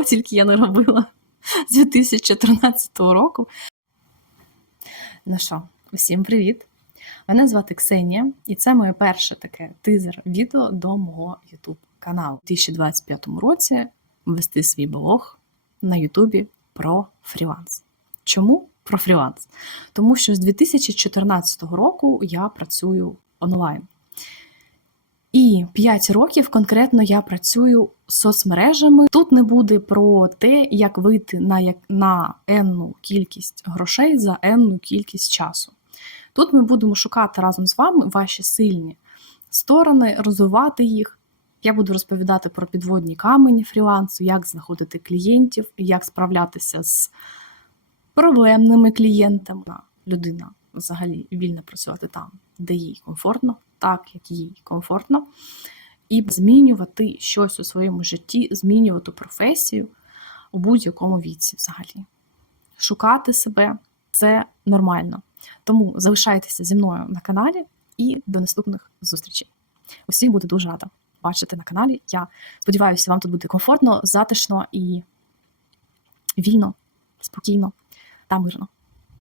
чого тільки я не робила з 2014 року. Ну що, усім привіт! Мене звати Ксенія, і це моє перше таке тизер відео до мого YouTube каналу. У 2025 році вести свій блог на Ютубі про фріланс. Чому про фріланс? Тому що з 2014 року я працюю онлайн. І 5 років конкретно я працюю соцмережами. Тут не буде про те, як вийти на, як, на енну кількість грошей за енну кількість часу. Тут ми будемо шукати разом з вами ваші сильні сторони, розвивати їх. Я буду розповідати про підводні камені фрілансу, як знаходити клієнтів, як справлятися з проблемними клієнтами. Людина взагалі вільно працювати там, де їй комфортно, так як їй комфортно, і змінювати щось у своєму житті, змінювати професію у будь-якому віці взагалі. Шукати себе це нормально. Тому залишайтеся зі мною на каналі і до наступних зустрічей. Усіх буду дуже рада бачити на каналі. Я сподіваюся, вам тут буде комфортно, затишно і вільно, спокійно та мирно.